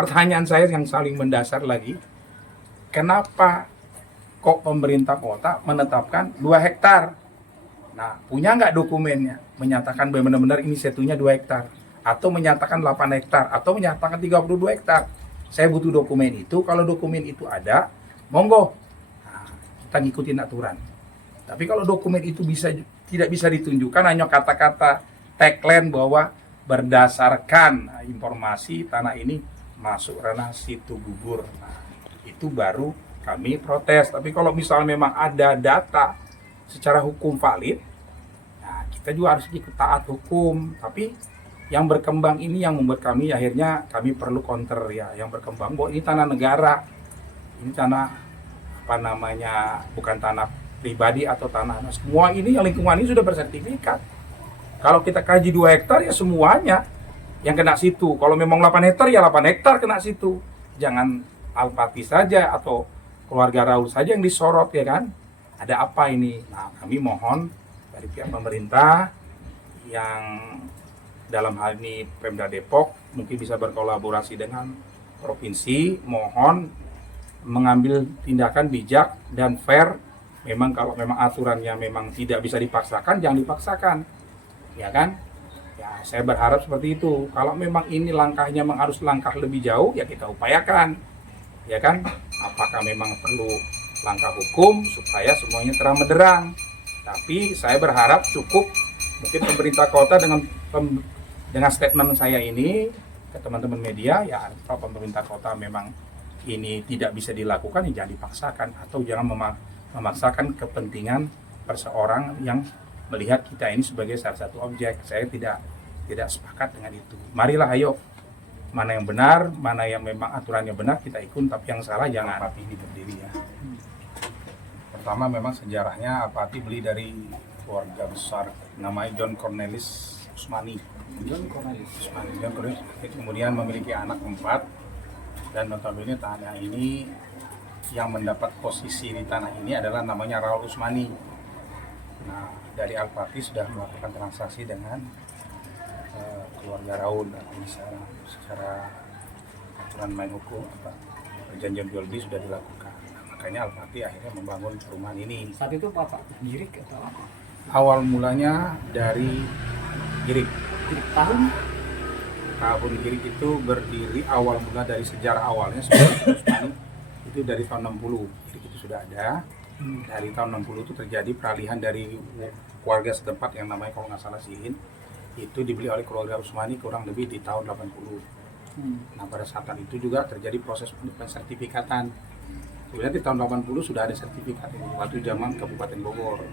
pertanyaan saya yang saling mendasar lagi, kenapa kok pemerintah kota menetapkan 2 hektar? Nah, punya nggak dokumennya? Menyatakan benar-benar ini setunya 2 hektar. Atau menyatakan 8 hektar. Atau menyatakan 32 hektar. Saya butuh dokumen itu. Kalau dokumen itu ada, monggo. Nah, kita ngikutin aturan. Tapi kalau dokumen itu tidak bisa ditunjukkan, hanya kata-kata tagline bahwa berdasarkan informasi tanah ini masuk ranah situ gugur. Nah, itu baru kami protes. Tapi kalau misalnya memang ada data secara hukum valid, nah kita juga harus ikut taat hukum. Tapi yang berkembang ini yang membuat kami akhirnya kami perlu counter ya. Yang berkembang bahwa ini tanah negara, ini tanah apa namanya, bukan tanah pribadi atau tanah. Nah, semua ini yang lingkungan ini sudah bersertifikat. Kalau kita kaji 2 hektar ya semuanya yang kena situ. Kalau memang 8 hektar ya 8 hektar kena situ. Jangan Alpati saja atau keluarga Raul saja yang disorot, ya kan? Ada apa ini? Nah, kami mohon dari pihak pemerintah yang dalam hal ini Pemda Depok mungkin bisa berkolaborasi dengan provinsi, mohon mengambil tindakan bijak dan fair. Memang kalau memang aturannya memang tidak bisa dipaksakan, jangan dipaksakan, ya kan? Ya, saya berharap seperti itu. Kalau memang ini langkahnya memang harus langkah lebih jauh, ya kita upayakan, ya kan? Apakah memang perlu langkah hukum supaya semuanya terang benderang? Tapi saya berharap cukup mungkin pemerintah kota dengan statement saya ini ke teman-teman media, ya kalau pemerintah kota memang ini tidak bisa dilakukan, ya jangan dipaksakan atau jangan memaksakan kepentingan perseorang yang melihat kita ini sebagai salah satu objek. Saya tidak sepakat dengan itu. Marilah ayo, mana yang benar, mana yang memang aturannya benar kita ikut, tapi yang salah jangan. Alpati ini berdiri ya. Pertama memang sejarahnya Alpati beli dari keluarga besar namanya John Cornelis Usmani. John Cornelis kemudian memiliki anak 4 dan notabene tanah ini yang mendapat posisi di tanah ini adalah namanya Raul Usmani. Nah, dari Alpati sudah melakukan transaksi dengan keluarga Raul dan secara aturan main hukum perjanjian jual beli sudah dilakukan. Nah, makanya Alpati akhirnya membangun perumahan ini. Saat itu Pak Girik atau apa? Awal mulanya dari Girik. Tahun Girik itu berdiri awal mula dari sejarah awalnya sebenarnya Usmani itu dari tahun 60. Girik itu sudah ada. Dari tahun 60 itu terjadi peralihan dari warga setempat yang namanya kalau nggak salah Sihin, itu dibeli oleh keluarga Usmani kurang lebih di tahun 80. Nah, pada saat itu juga terjadi proses pensertifikatan. Kemudian di tahun 80 sudah ada sertifikat ini waktu zaman Kabupaten Bogor.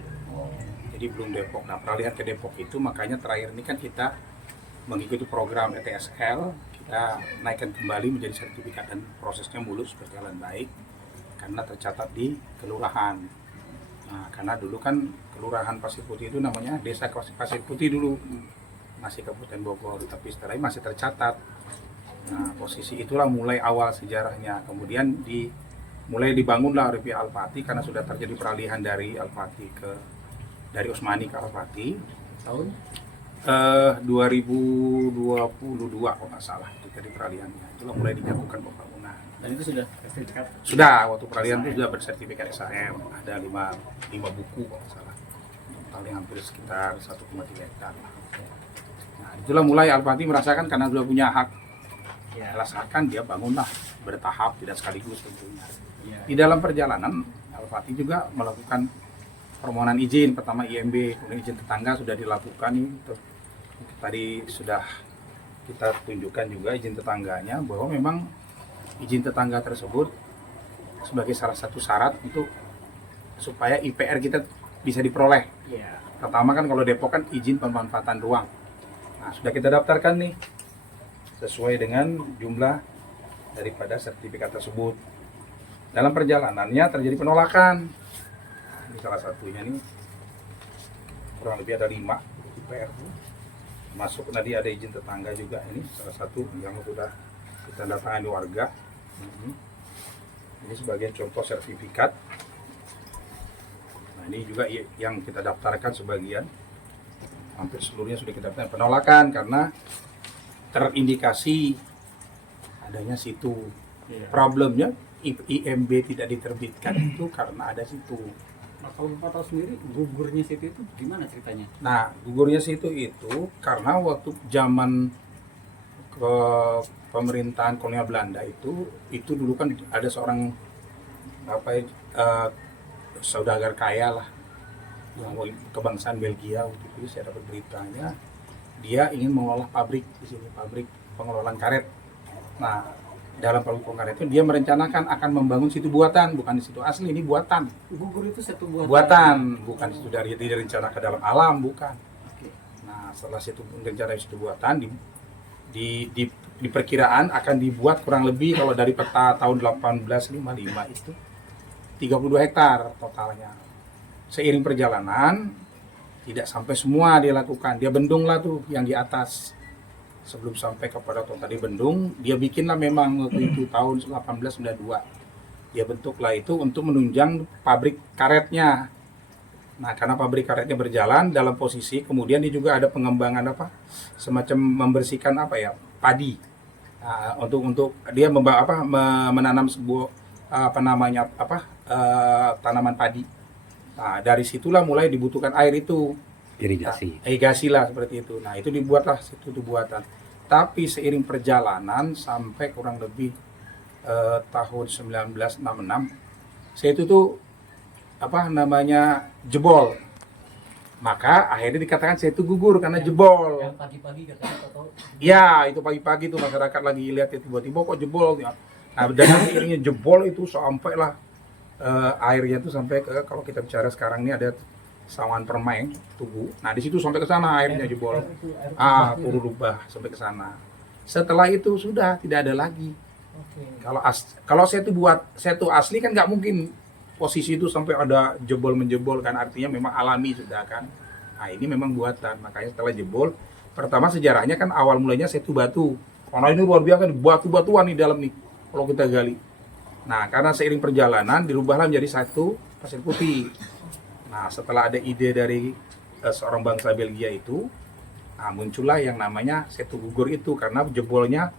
Jadi belum Depok. Nah, peralihan ke Depok itu makanya terakhir ini kan kita mengikuti program ETSL, kita naikkan kembali menjadi sertifikat dan prosesnya mulus berjalan baik karena tercatat di kelurahan. Nah, karena dulu kan kelurahan Pasir Putih itu namanya Desa Pasir Putih dulu, masih Kabupaten Bogor, tapi setelah ini masih tercatat. Nah, posisi itulah mulai awal sejarahnya. Kemudian mulai dibangunlah oleh pihak Alpati karena sudah terjadi peralihan dari Usmani ke Alpati tahun 2022 kalau nggak salah itu jadi peralihannya. Itulah mulai dilakukan pembangunan. Dan itu sudah sertifikat? Sudah, waktu peralihan itu sudah bersertifikat SAM. Ada 5 buku kalau nggak salah. Totalnya hampir sekitar 1,3 hektar. Nah, itulah mulai Alpati merasakan karena sudah punya hak. Ya, rasakan dia bangunlah bertahap, tidak sekaligus tentunya. Di dalam perjalanan, Alpati juga melakukan permohonan izin. Pertama IMB, kemudian izin tetangga sudah dilakukan. Tadi sudah kita tunjukkan juga izin tetangganya bahwa memang izin tetangga tersebut sebagai salah satu syarat untuk supaya IPR kita bisa diperoleh. Ya. Pertama kan kalau Depok kan izin pemanfaatan ruang. Nah, sudah kita daftarkan nih sesuai dengan jumlah daripada sertifikat tersebut. Dalam perjalanannya terjadi penolakan. Nah, ini salah satunya nih kurang lebih ada 5 IPR. Masuk tadi ada izin tetangga juga, ini salah satu yang sudah ditandatangani warga. Ini sebagai contoh sertifikat. Nah, ini juga yang kita daftarkan sebagian, hampir seluruhnya sudah kita daftarkan penolakan karena terindikasi adanya situ. Iya. Problemnya IMB tidak diterbitkan itu karena ada situ. Nah, kalau Bapak tahu sendiri gugurnya situ itu gimana ceritanya? Nah, gugurnya situ itu karena waktu zaman ke pemerintahan kolonial Belanda itu dulu kan ada seorang saudagar kaya lah yang kebangsaan Belgia. Waktu itu saya dapat beritanya dia ingin mengelola pabrik di sini, pabrik pengelolaan karet. Nah, dalam pabrik karet itu dia merencanakan akan membangun situ buatan, bukan di situ asli, ini buatan. Gugur itu satu buatan. Buatan, bukan situ dari direncana ke dalam alam, bukan. Oke. Nah, setelah situ rencana situ buatan di perkiraan akan dibuat kurang lebih kalau dari peta tahun 1855 itu 32 hektar totalnya. Seiring perjalanan tidak sampai semua dia lakukan. Dia bendung lah tuh yang di atas. Sebelum sampai kepada total di bendung, dia bikinlah memang waktu itu tahun 1892. Dia bentuklah itu untuk menunjang pabrik karetnya. Nah, karena pabrik karetnya berjalan dalam posisi, kemudian dia juga ada pengembangan semacam membersihkan padi. Nah, untuk dia menanam sebuah tanaman padi. Nah, dari situlah mulai dibutuhkan air itu. Irigasi lah seperti itu. Nah, itu dibuatlah situ buatan. Tapi seiring perjalanan sampai kurang lebih tahun 1966, saya itu tuh jebol. Maka akhirnya dikatakan saya itu gugur karena jebol. Yang pagi-pagi katanya atau? Ya, itu pagi-pagi tuh masyarakat lagi lihat itu tiba-tiba kok jebol. Nah, dan akhirnya jebol itu sampailah airnya tuh sampai ke, kalau kita bicara sekarang ini ada Sawan Permai, Tugu. Nah, di situ sampai ke sana airnya jebol. Turun rubah sampai ke sana. Setelah itu sudah tidak ada lagi. Kalau saya tuh asli kan nggak mungkin posisi itu sampai ada jebol-menjebol kan, artinya memang alami sudah kan. Nah, ini memang buatan. Makanya setelah jebol, pertama sejarahnya kan awal mulanya setu batu. Karena ini luar biasa, batu-batuan di dalam nih kalau kita gali. Nah, karena seiring perjalanan dirubahlah menjadi satu pasir putih. Nah, setelah ada ide dari seorang bangsa Belgia itu, muncullah yang namanya setu gugur itu karena jebolnya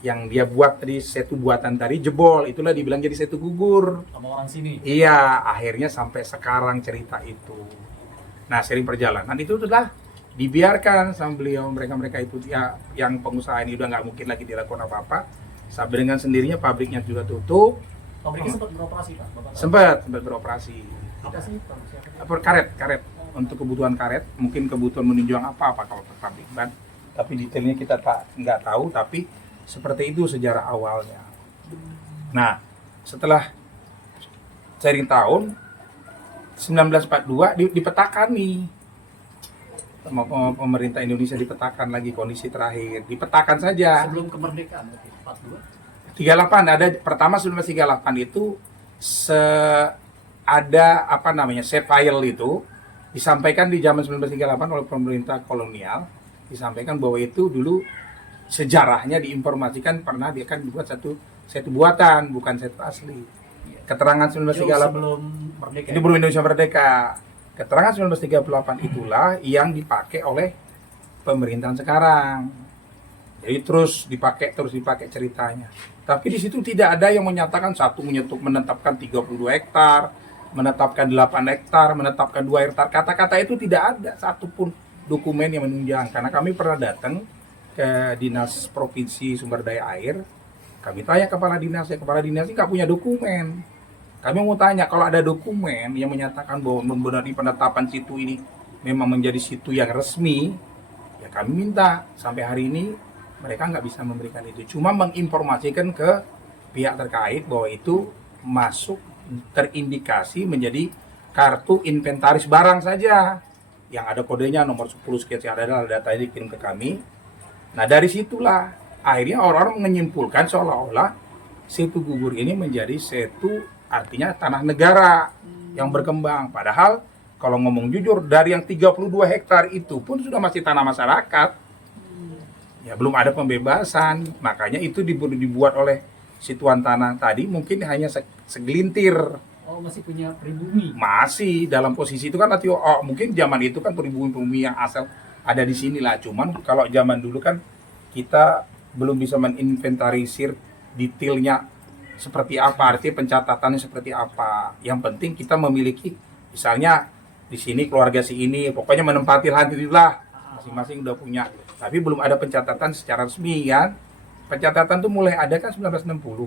yang dia buat tadi, setu buatan tadi jebol, itulah dibilang jadi setu gugur. Sama orang sini. Iya, akhirnya sampai sekarang cerita itu. Nah, sering perjalanan itu sudah dibiarkan sama beliau, mereka itu ya, yang pengusaha ini udah nggak mungkin lagi dilakukan apa-apa. Sampai dengan sendirinya pabriknya juga tutup. Pabriknya sempat beroperasi, Pak? Sempat beroperasi. Apa sih pabriknya? Karet untuk kebutuhan karet, mungkin kebutuhan menunjang apa kalau untuk pabrik ban. Tapi detailnya kita nggak tahu, tapi seperti itu sejarah awalnya. Nah, setelah sering tahun 1942 dipetakan nih sama pemerintah Indonesia, dipetakan lagi kondisi terakhir, dipetakan saja. Sebelum kemerdekaan, 42. 38 ada pertama 1938 itu ada set file itu disampaikan di zaman 1938 oleh pemerintah kolonial, disampaikan bahwa itu dulu sejarahnya diinformasikan pernah dia kan dibuat satu buatan, bukan setu asli. Keterangan 1938 sebelum merdeka. Ini belum Indonesia merdeka. Keterangan 1938 itulah yang dipakai oleh pemerintahan sekarang. Jadi terus dipakai ceritanya. Tapi di situ tidak ada yang menyatakan menetapkan 32 hektar, menetapkan 8 hektar, menetapkan 2 hektar. Kata-kata itu tidak ada satupun dokumen yang menunjang. Karena kami pernah datang ke Dinas Provinsi Sumber Daya Air, kami tanya kepala dinasnya nggak punya dokumen. Kami mau tanya, kalau ada dokumen yang menyatakan bahwa membenarkan penetapan situ ini memang menjadi situ yang resmi, ya kami minta. Sampai hari ini mereka nggak bisa memberikan itu, cuma menginformasikan ke pihak terkait bahwa itu masuk terindikasi menjadi kartu inventaris barang saja yang ada kodenya nomor 10 sekian, ada datanya dikirim ke kami. Nah, dari situlah akhirnya orang-orang menyimpulkan seolah-olah situ gugur ini menjadi situ, artinya tanah negara yang berkembang. Padahal kalau ngomong jujur, dari yang 32 hektar itu pun sudah masih tanah masyarakat. Ya, belum ada pembebasan. Makanya itu dibuat oleh situan tanah tadi mungkin hanya segelintir. Oh, masih punya pribumi? Masih dalam posisi itu kan, mungkin zaman itu kan pribumi yang asal ada di sini lah. Cuman kalau zaman dulu kan kita belum bisa meninventarisir detailnya seperti apa, artinya pencatatannya seperti apa. Yang penting kita memiliki, misalnya di sini keluarga si ini, pokoknya menempati lahan itulah, masing-masing udah punya. Tapi belum ada pencatatan secara resmi kan. Pencatatan tuh mulai ada kan 1960.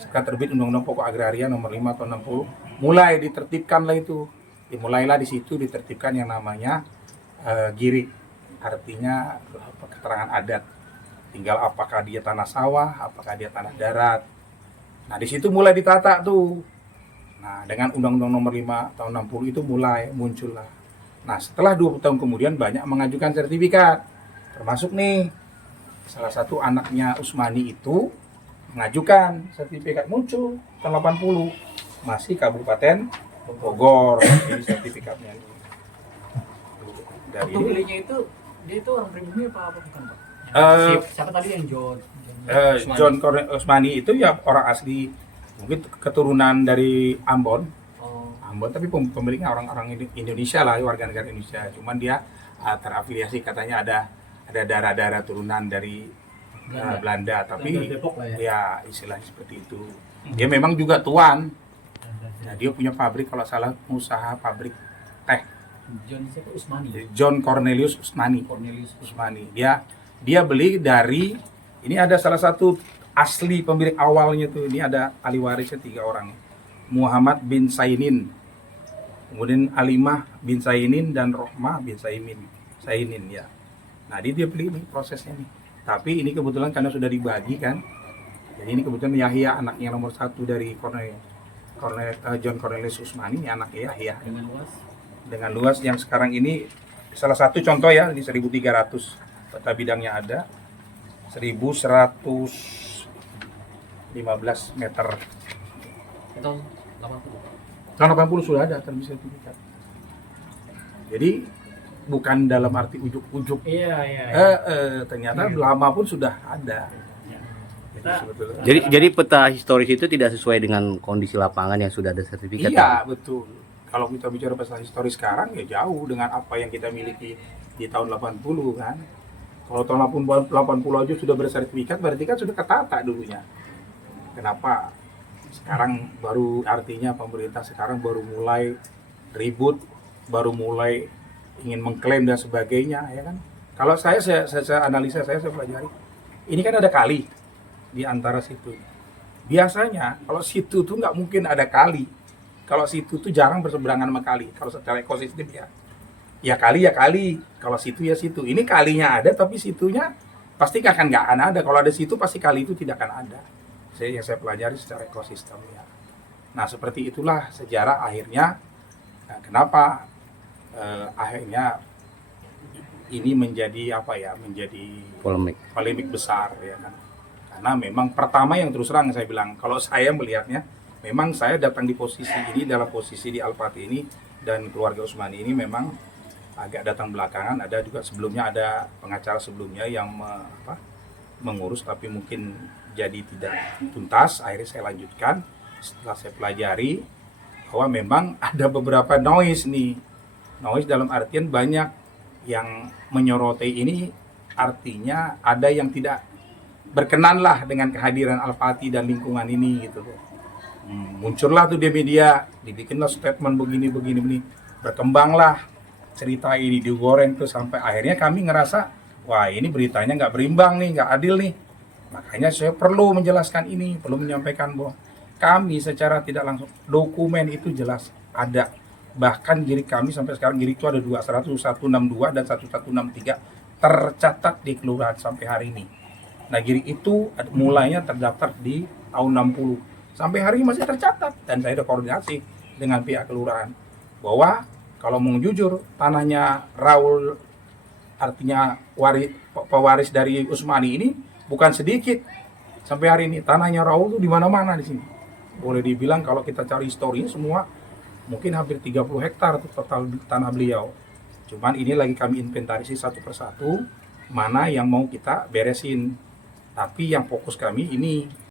Sekarang terbit Undang-Undang Pokok Agraria nomor 5 tahun 60. Mulai ditertibkan lah itu. Dimulailah di situ ditertibkan yang namanya girik. Artinya keterangan adat. Tinggal apakah dia tanah sawah, apakah dia tanah darat. Nah, di situ mulai ditata tuh. Nah, dengan Undang-Undang nomor 5 tahun 60 itu mulai muncul lah. Nah, setelah 20 tahun kemudian banyak mengajukan sertifikat. Termasuk nih, salah satu anaknya Usmani itu mengajukan sertifikat, muncul tahun 80. Masih Kabupaten Bogor ini sertifikatnya. Dari Pemiliknya itu dia itu orang pribumi apa bukan, Pak? Siapa tadi yang John? John Cornelius Usmani itu ya orang asli, mungkin keturunan dari Ambon. Ambon, tapi pemiliknya orang-orang Indonesia lah, warga negara Indonesia. Cuman dia terafiliasi, katanya ada darah-darah turunan dari Belanda, tapi Belanda, Depok lah ya istilahnya seperti itu. Dia memang juga tuan. Nah, dia punya pabrik, kalau salah usaha pabrik teh. John siapa? Usmani. John Cornelius Usmani. Cornelius Usmani. Dia beli dari, ini ada salah satu asli pemilik awalnya tuh, ini ada ahli warisnya 3 orang. Muhammad bin Sainin, kemudian Alimah bin Sainin, dan Rohmah bin Sainin ya. Nah, dia beli nih prosesnya nih. Tapi ini kebetulan karena sudah dibagi kan. Jadi ini kebetulan Yahya, anaknya nomor 1 dari John Cornelius Usmani, ini anaknya Yahya. Dengan luas yang sekarang ini salah satu contoh ya, di 1.300 peta bidangnya ada 1.115 meter. Tahun 80. Tahun 80 sudah ada terbit sertifikat. Jadi bukan dalam arti ujuk-ujuk. Iya. Ternyata lama pun sudah ada. Jadi sebetulnya. Jadi peta historis itu tidak sesuai dengan kondisi lapangan yang sudah ada sertifikat. Iya, betul. Kalau kita bicara peta historis sekarang ya jauh dengan apa yang kita miliki di tahun 80 kan. Kalau tahun 80 aja sudah bersertifikat, berarti kan sudah ketata dulunya. Kenapa sekarang baru, artinya pemerintah sekarang baru mulai ribut, baru mulai ingin mengklaim dan sebagainya, ya kan? Kalau saya analisa, saya pelajari, ini kan ada kali di antara situ. Biasanya kalau situ tuh nggak mungkin ada kali. Kalau situ tuh jarang berseberangan sama kali. Kalau secara ekosistem ya kali ya kali. Kalau situ ya situ. Ini kalinya ada, tapi situnya pasti nggak akan ada. Kalau ada situ pasti kali itu tidak akan ada. Yang saya pelajari secara ekosistem ya. Nah, seperti itulah sejarah akhirnya. Nah, kenapa akhirnya ini menjadi menjadi polemik besar ya kan. Karena memang pertama yang terus terang saya bilang, kalau saya melihatnya, memang saya datang di posisi ini, dalam posisi di Al-Pati ini, dan keluarga Usmani ini memang agak datang belakangan. Ada juga sebelumnya, ada pengacara sebelumnya yang mengurus, tapi mungkin jadi tidak tuntas. Akhirnya saya lanjutkan setelah saya pelajari bahwa memang ada beberapa noise nih. Noise dalam artian banyak yang menyoroti ini, artinya ada yang tidak berkenanlah dengan kehadiran Al-Pati dan lingkungan ini gitu loh. Muncullah tuh di media, dibikinlah statement begini, berkembanglah cerita ini, digoreng tuh sampai akhirnya kami ngerasa, wah ini beritanya nggak berimbang nih, nggak adil nih. Makanya saya perlu menjelaskan ini, perlu menyampaikan bahwa kami secara tidak langsung, dokumen itu jelas ada. Bahkan girik kami sampai sekarang, girik itu ada 162 dan 1163 tercatat di kelurahan sampai hari ini. Nah, girik itu mulainya terdaftar di tahun 60. Sampai hari ini masih tercatat, dan saya ada koordinasi dengan pihak kelurahan bahwa kalau mau jujur, tanahnya Raul, artinya pewaris dari Usmani ini bukan sedikit. Sampai hari ini tanahnya Raul itu di mana-mana di sini. Boleh dibilang kalau kita cari historinya semua mungkin hampir 30 hektar total tanah beliau. Cuman ini lagi kami inventarisasi satu persatu mana yang mau kita beresin. Tapi yang fokus kami ini